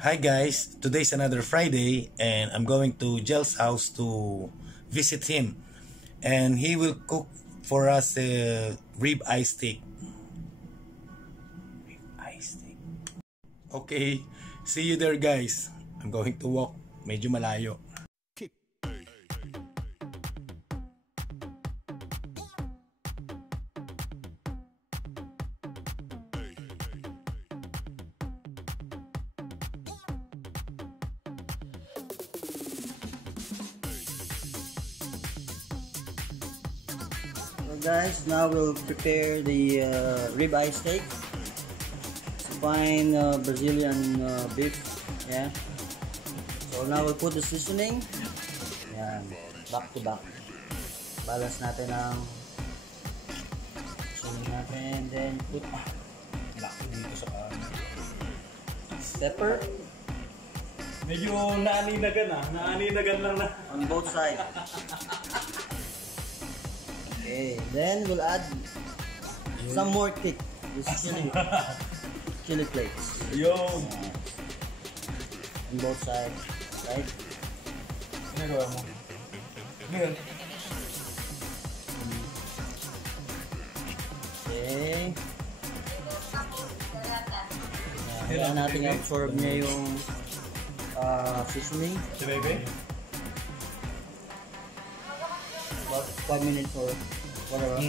Hi guys, today's another Friday and I'm going to Jel's house to visit him and he will cook for us a rib eye steak. Rib eye steak. Okay, see you there guys. I'm going to walk, medyo malayo. So guys, now we'll prepare the rib eye steak. It's fine Brazilian beef. Yeah. So now we'll put the seasoning. Yan, back to back. Balance natin ang seasoning natin. Then put Laki dito sa pepper Medyo naaninagan lang na. on both sides. Okay, then we'll add some more kick. This chili flakes. Yung On both sides, right? ginagawa mo. Ngayon. Okay. Kailangan natin absorb niya yung seasoning. Si Bebe? About 5 minutes or whatever.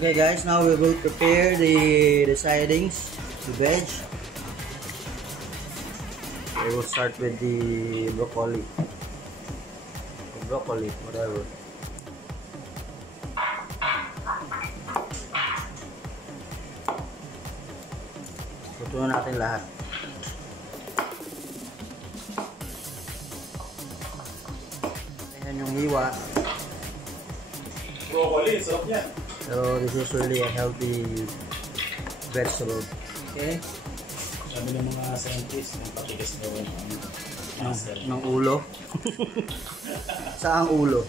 Okay guys, now we will prepare the sidings, the veg. We will start with the broccoli. Whatever. Tutunan natin lahat. Ayan yung hiwa. Broccoli, sarap yan. So this is really a healthy vegetable. Okay? Sabi ng mga scientists, ng patigas daw ang muscle. Ng ulo. Saang ulo?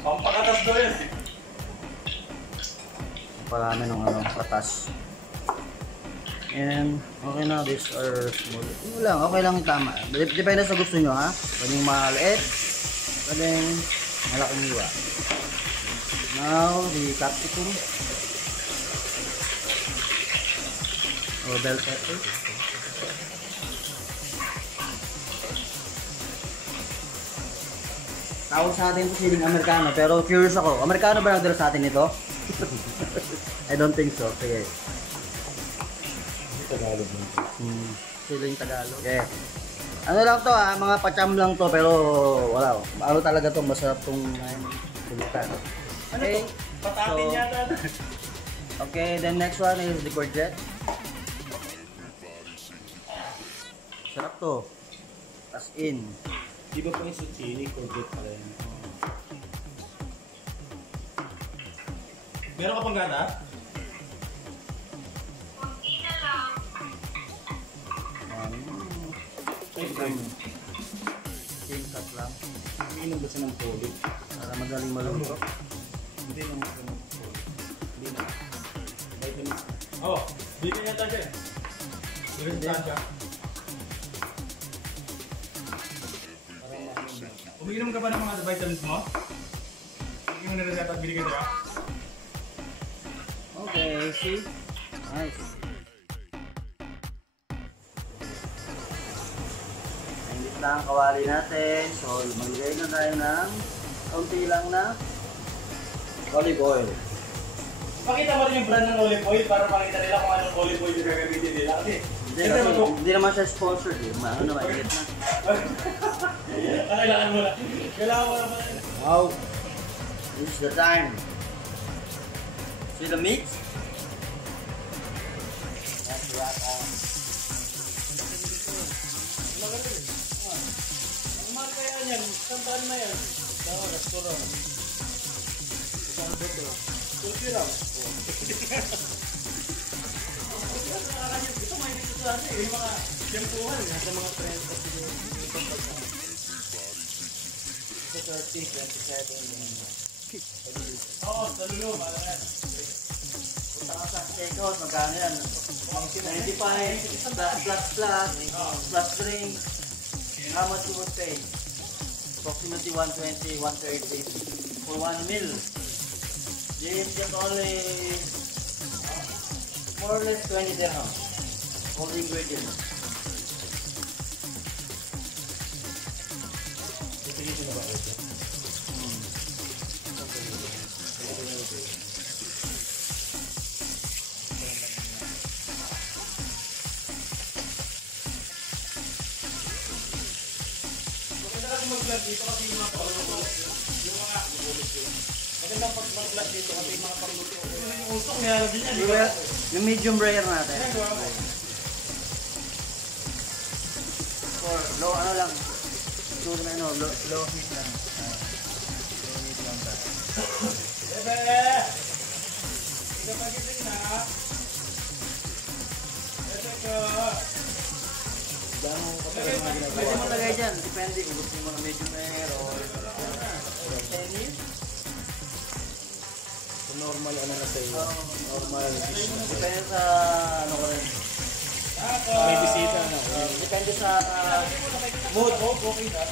Pampakatas daw yan. Parami ng patas. And okay na, these are small. Ano lang, okay lang yung tama. Depende sa gusto nyo ha. Pwedeng maliit, pwedeng malaking hiwa. Now, the capsicum. Or bell pepper. Tawag sa atin ito siling Amerikano, pero curious ako. Amerikano ba nagdala sa atin ito? I don't think so. Sige. Tagalog mo. Siling Tagalog. Okay. Ano lang to ha, mga pacham lang to pero wala. Ano talaga to, masarap tong pulutan. Okay. Patatin yata. Okay, then next one is the courgette. Sarap to. As in. Di ba pa yung zucchini, courgette pa rin? Meron ka pang gata? Same cut lang. Umiinom ba siya ng tubig? Para madaling malunok. Hindi naman siya ng tubig. Hindi na. Vitamins. Oo. Bili niya tayo eh. Resistensya. Umiinom ka ba ng mga vitamins mo? Hindi mo nireseta at binigay ka? Okay, see? Nice. Ingit lang ang kawali natin. So, maglagay na tayo ng kaunti lang na olive oil. Pakita mo rin yung brand ng olive oil para makita nila kung anong olive oil yung gagamitin nila. Kasi, Hindi naman siya sponsored eh. Ano naman, ingit na. kailangan mo na. Kailangan mo na ba? Now, this is the time. See the meat? That's right. Ang mahal kaya yan, santaan na yan. Dawa, restaurant. Isang beto. Tulpi lang. Ito may dito sa atin, yung mga tiyempuhan, sa mga 30, 27, Oo, sa lulo. Punta ka sa steakhouse, magkano yan? 95 plus drink. How much you would pay? Approximately 120, 130 for one meal. Just only more or less 20 dirham. All the ingredients. Mag-vlog dito kasi yung mga parluto. Yung mga magandang mag-vlog dito kasi yung mga parluto. Yung usok, may alam din yan. Yung medium rare natin. For low, ano lang. Siguro na low heat lang. Low heat lang tayo. Bebe! Hindi ka pagising na. Bebe ka. Pwede mo lagay dyan. Depende kung gusto mo na medium rare o 10 years. Normal ano na sa'yo? Normal dish na. Depende sa ano ko rin. May bisita na. Depende sa mood. Mood ko. Depende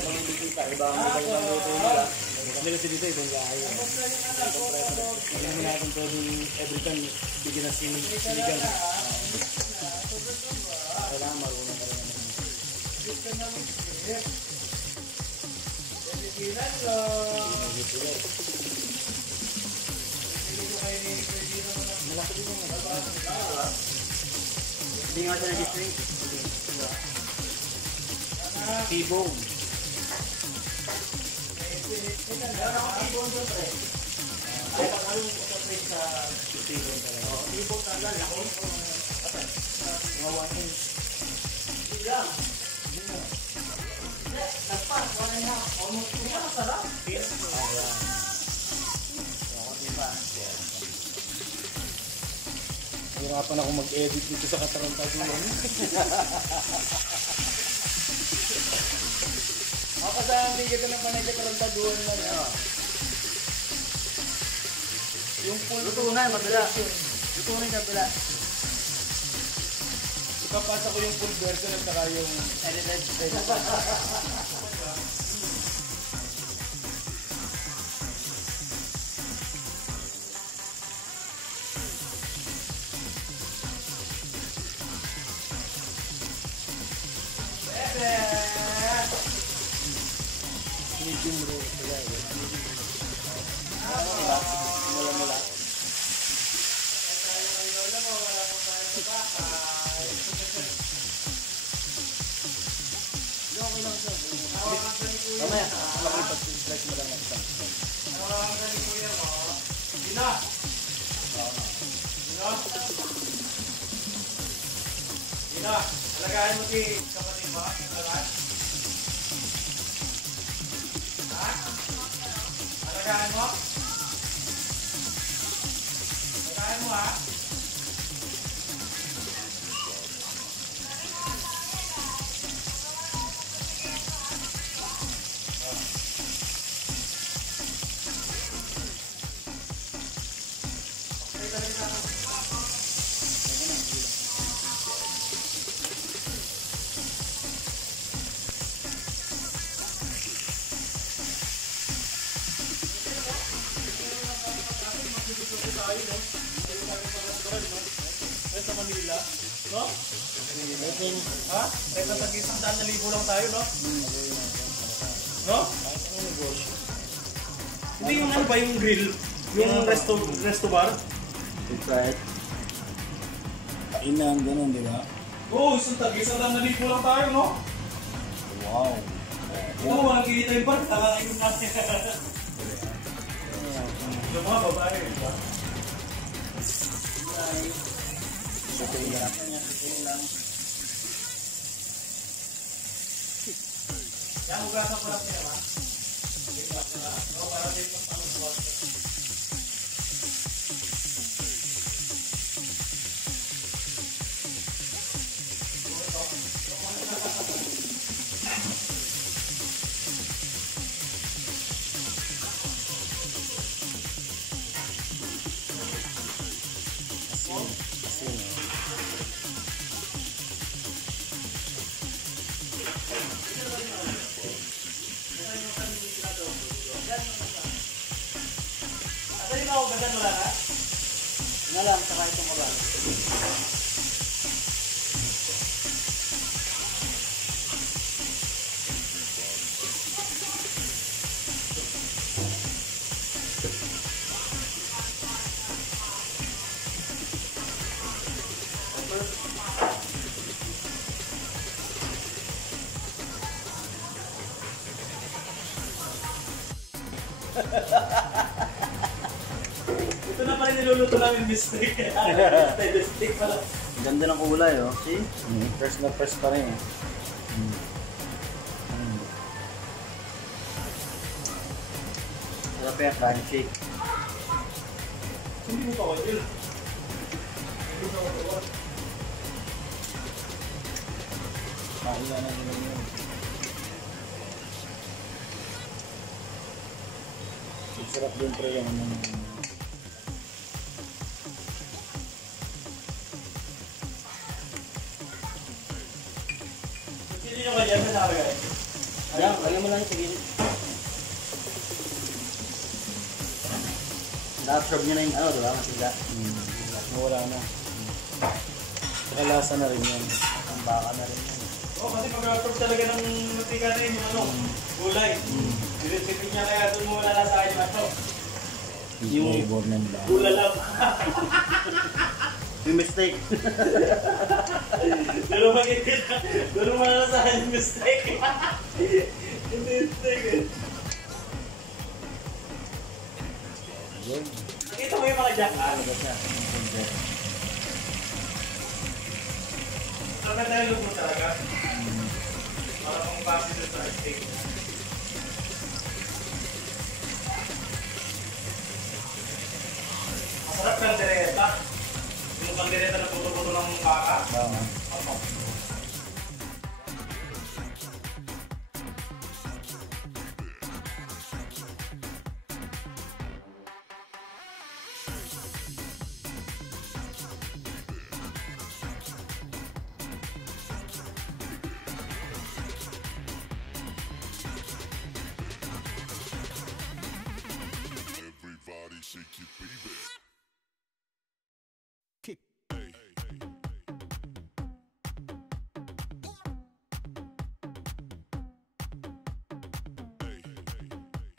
kung may bisita. Ibang luto nila. Kami kasi dito ibang gahay. Hindi naman natin pwedeng every time bigyan na sinigang. Kailangan marunong ka rin naman. Hindi nga siya nag-string. T-bone. Meron akong ibon doon, pre. Ay, pag-along ko sa pre sa T-bone talaga. ibon talaga. Ako, Mga 1 inch. hindi lang. Nagpas, 1.5. Almost 2 na, masarap. Diba? Hirapan ako mag-edit dito sa Katarantaduan. Ako sa hindi ka ng panay Katarantaduan na niya. Yung full Luto na, mabila. Luto na yung kabila. ipapasa ko yung full version at saka yung Edited. medium rare talaga. Mula-mula. Okay lang siya. Mamaya, makipag-slice mo lang natin. Dina! Dina! Alagahan mo si kapatid mo? Alagahan? Ha? Alagahan mo? Alagahan mo ha? Sa Manila, no? Ha? Kaya sa isang daan na libo lang tayo, no? No? Hindi yung ano ba yung grill? Yung resto bar? Right. Kainan, ganun, di ba? Oo, isang daan na libo lang tayo, no? Wow! Ito mo, walang kikita yung bar, nakakainin natin. Yung mga babae, di ba? Yan, hugasan ko lang niya, ha? Para din pang dyan, wala na? Yun na lang, saka itong kabal. Ito na pala niluluto namin mistake. Mistake pala. Ganda ng kulay, oh. See? Fresh na fresh pa rin, eh. Sarap yan, crunchy. Hindi mo pa ko yun. Hindi mo pa ko. Mahila na nila yun. Sarap din pre yung Sino yung kanya sa sabi guys? ayan, lagyan mo lang yung tigil. Na-absorb niya na yung ano, diba? Matiga. Nawala na. Nakalasa na rin yan. Ang baka na rin yan. Oo, kasi pag-approve talaga ng matika na yun, yung ano, gulay. Diretipin niya kaya doon mo wala sa akin yung ano. Yung flavor ng baka. Ulalam. Yung mistake. Doon mo wala sa akin yung mistake. Hindi mistake. Nakita mo yung mga jack-an. Saan na tayo lupo talaga? Para kung pasok sa steak.